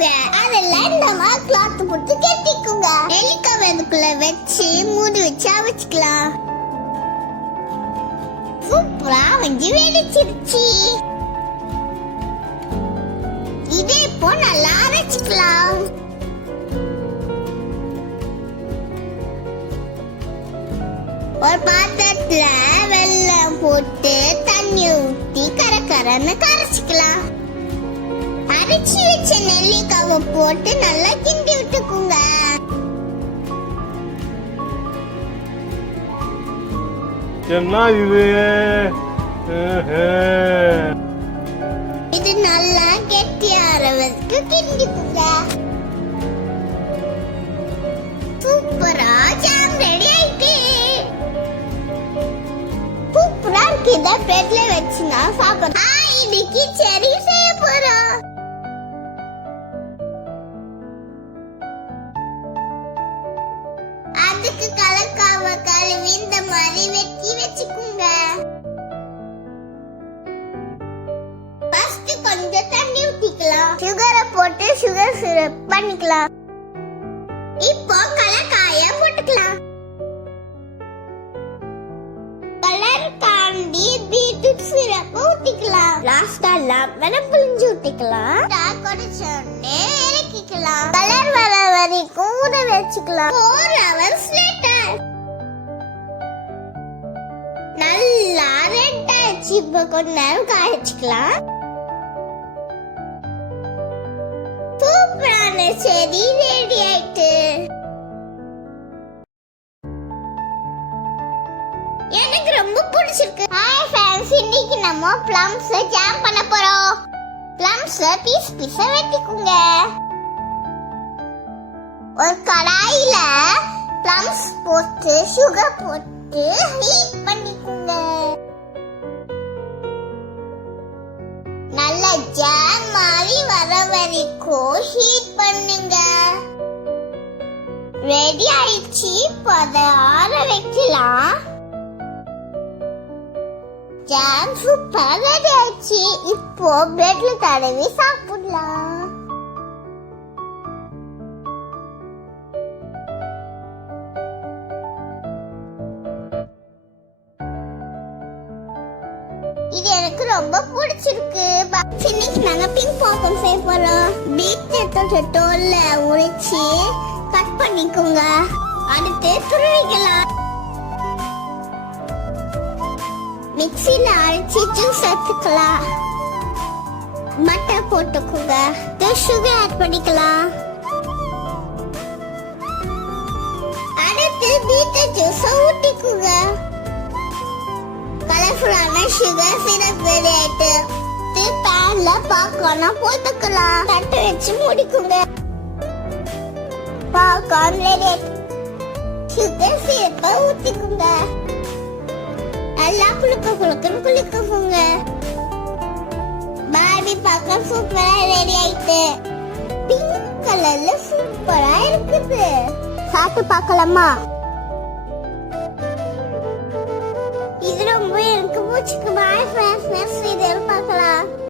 வச்சுக்கோங்க. அதெல்லாம் நம்ம கிளாத் போட்டு கட்டிக்கோங்க. நெல்லிக்காய் அதுக்குள்ள வச்சு மூடி வச்சு வச்சுக்கலாம். சூப்பரா வந்து வெடிச்சிருச்சு. இதே போ நல்லா அரைச்சிக்கலாம். ஒரு பாத்திரத்துல வெல்லம் போட்டு தண்ணி ஊத்தி கரகரன்னு கரைச்சிக்கலாம். அரைச்சி வச்ச நெல்லிக்காவை போட்டு நல்லா கிண்டி விட்டுக்குங்க. என்ன இது? இது நல்லா கெட்டியார வரைக்கும் கிண்டிக்குங்க. சூப்பரா ஜாம் ரெடி ஆயிட்டு. சூப்பரா இருக்கு. இத பிரெட்ல வச்சுனா சாப்பிடலாம். இன்னைக்கு செரி செய்ய போறோம். அதுக்கு கலக்காவ கழுவி இந்த மாதிரி வெட்டி வச்சுக்குங்க. ஃபர்ஸ்ட் கொஞ்சம் தண்ணி ஊத்திக்கலாம். சுகரை போட்டு சுகர் சிரப் பண்ணிக்கலாம். இப்போ கலக்காய போட்டுக்கலாம். கலர் காண்டி பீட்ரூட் சிரப் ஊத்திக்கலாம். லாஸ்டா லெமனை புழிஞ்சு ஊத்திக்கலாம். கொதிச்சோடனே இறக்கிக்கலாம். கலர் வர வரைக்கும் ஊற வச்சுக்கலாம். 4 hours later நல்லா ரெட் ஆயிடுச்சு. இப்போ கொஞ்ச நேரம் காய வச்சுக்கலாம். சூப்பரான செடி ரெடி ஆயிட்டு. எனக்கு ரொம்ப பிடிச்சிருக்கு. ஹாய் फ्रेंड्स, இன்னைக்கு நம்ம plums ஜாம் பண்ண போறோம். plums பீஸ் பீஸா வெட்டிக்குங்க. ஒரு கடாயில plums போட்டு சுகர் போட்டு ஹீட் பண்ணிக்குங்க. நல்ல ஜாம் மாதிரி வர வரைக்கும் ஹீட் பண்ணுங்க. ரெடி ஆயிடுச்சு. இப்போ அதை ஆற வைக்கலாம். ஜாம் சூப்பர் ரெடி ஆயிடுச்சு. இப்போ பிரெட்ல தடவி சாப்பிடலாம். இது எனக்கு ரொம்ப பிடிச்சிருக்கு. இன்னைக்கு நாங்க பிங்க் பாப்கார்ன் செய்ய போறோம். பீட்ரூட்டை தோல்ல உரிச்சு கட் பண்ணிக்கோங்க. அடுத்து துருவிக்கலாம். மிக்ஸில அரைச்சி ஜூஸ் எடுத்துக்கலாம். பட்டர் போட்டுக்கோங்க. சுகர் ஆட் பண்ணிக்கலாம். அடுத்து பீட்ரூட் ஜூஸ் ஊத்திக்குங்க. கலர்ஃபுல்லான சுகர் சிரப் ரெடி ஆயிட்டு. பேன்ல பாப்கார்ன் போட்டுக்கலாம். தட்டு வச்சு மூடிக்குங்க. பாப்கார்ன் ரெடி ஆயிட்டு. சுகர் சிரப்பை ஊத்திக்குங்க. நல்லா குளிக்குங்க. பார்பி பாப்கார்ன் சூப்பரா ரெடி ஆயிட்டு. பிங்க் கலர்ல சூப்பரா இருக்குது. சாப்பிட்டு பார்க்கலாமா?